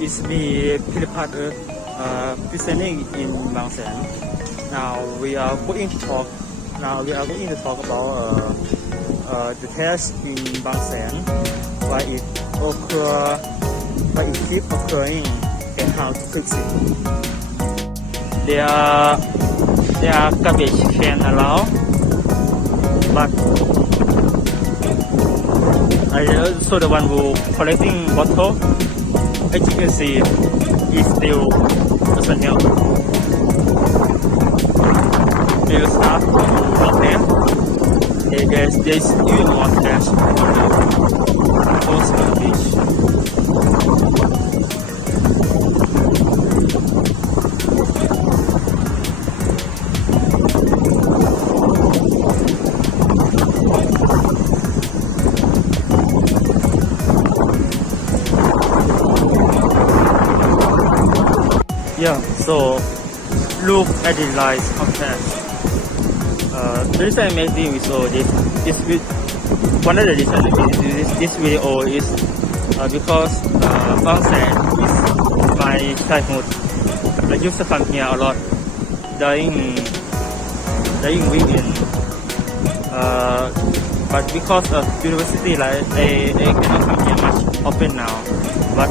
It's me, Philip presenting in Bangsaen. Now we are going to talk. Now we are going to talk about the test in Bangsaen, why it keep occurring, and how to fix it. There are garbage can around, but I also the one who collecting bottle. As you can see, is still doesn't help. They will start to walk there. There's even more trash on the coast of the beach. Yeah, so look at the lines of trash. The reason I made this video, one of the reasons I made this video is because Bangsaen is my childhood. I used to come here a lot during weekend. But because of university life, I cannot come here much often now. But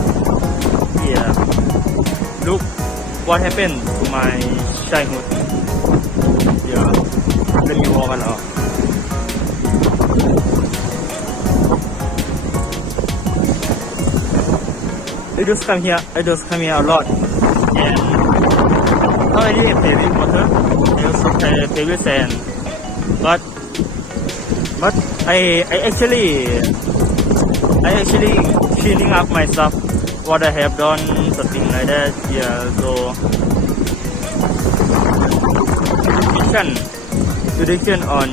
yeah, look what happened to my childhood. Yeah, let me walk along. I just come here a lot, and not only play with water, I also play with sand. But I actually cleaning up myself. What I have done, something like that. Yeah, so education on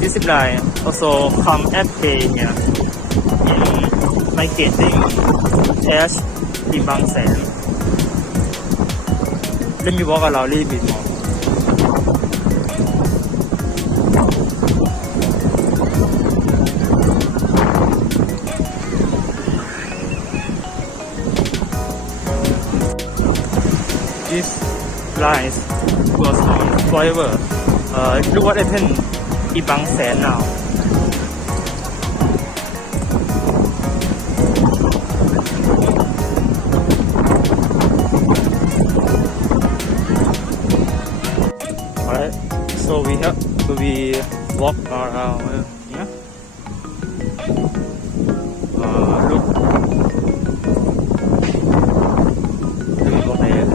discipline also come and play here in my getting as in Bangsaen. Let me walk around a little bit more. This lines goes on forever. Look what happened in Bangsaen now. Alright, so we walk around here. Look. Let me go there.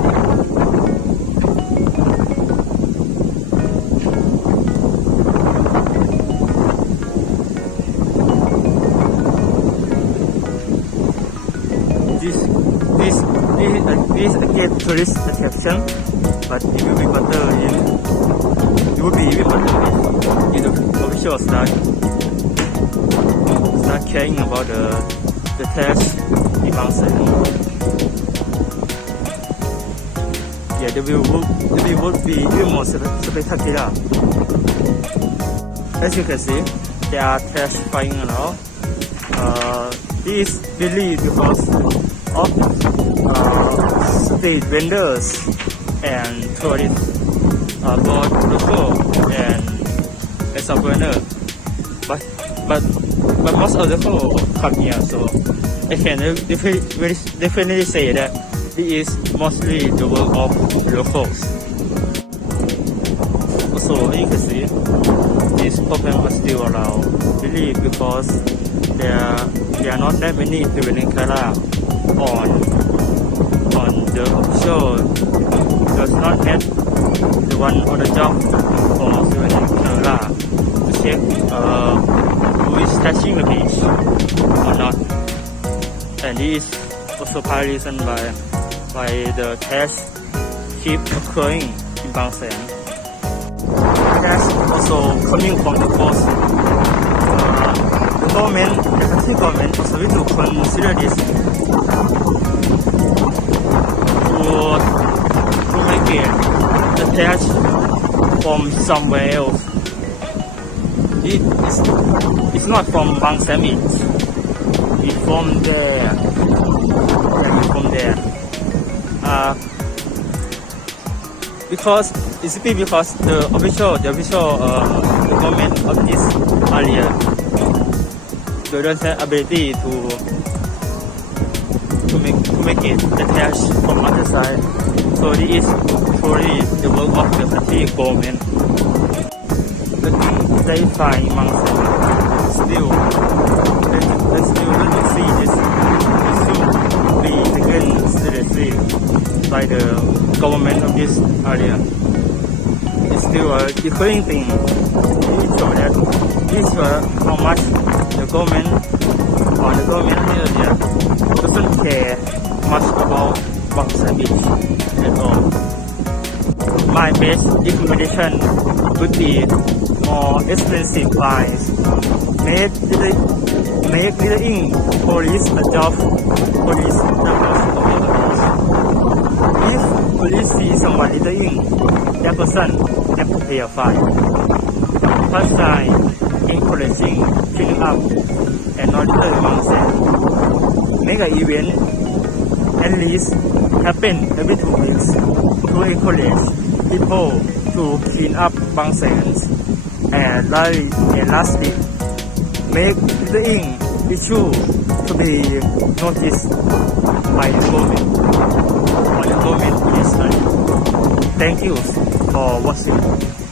This again tourist attraction, but it will be better it would be even better if the officials start caring about the test in Bangsaen. Yeah, the view would be even more spectacular. As you can see, there are trash flying around. This is really because of street vendors and tourists, both local and as a foreigner. But most of the people come here, so I can definitely say that this is mostly the work of locals. Also, you can see this problem is still around, really because there are not that many prevailing color on the official does not have the one on the job for prevailing color to check who is touching the beach or not, and this is also part reason why the test keep occurring in Bangsaen. Test also coming from the coast. The country government also need to consider this to make it the test from somewhere else. It's not from Bangsaen, it's from there. From there. because it's simply because the government of this area they don't have ability to make it detached from other side. So this is purely the work of the country government. The thing they find bangsaen still they still don't see this. It should be taken seriously by the government of this area. It's still a different thing. It shows how much the government area doesn't care much about bangsaen beach at all. My best recommendation would be more expensive price. Make littering police a job. Police if police see someone littering, that person have to pay a fine. First sign encouraging cleaning up and not littering bangsaen. Make an event at least happen every 2 weeks to encourage people to clean up bangsaen. And lastly, make littering issue to be noticed by the government in this country. Thank you for watching.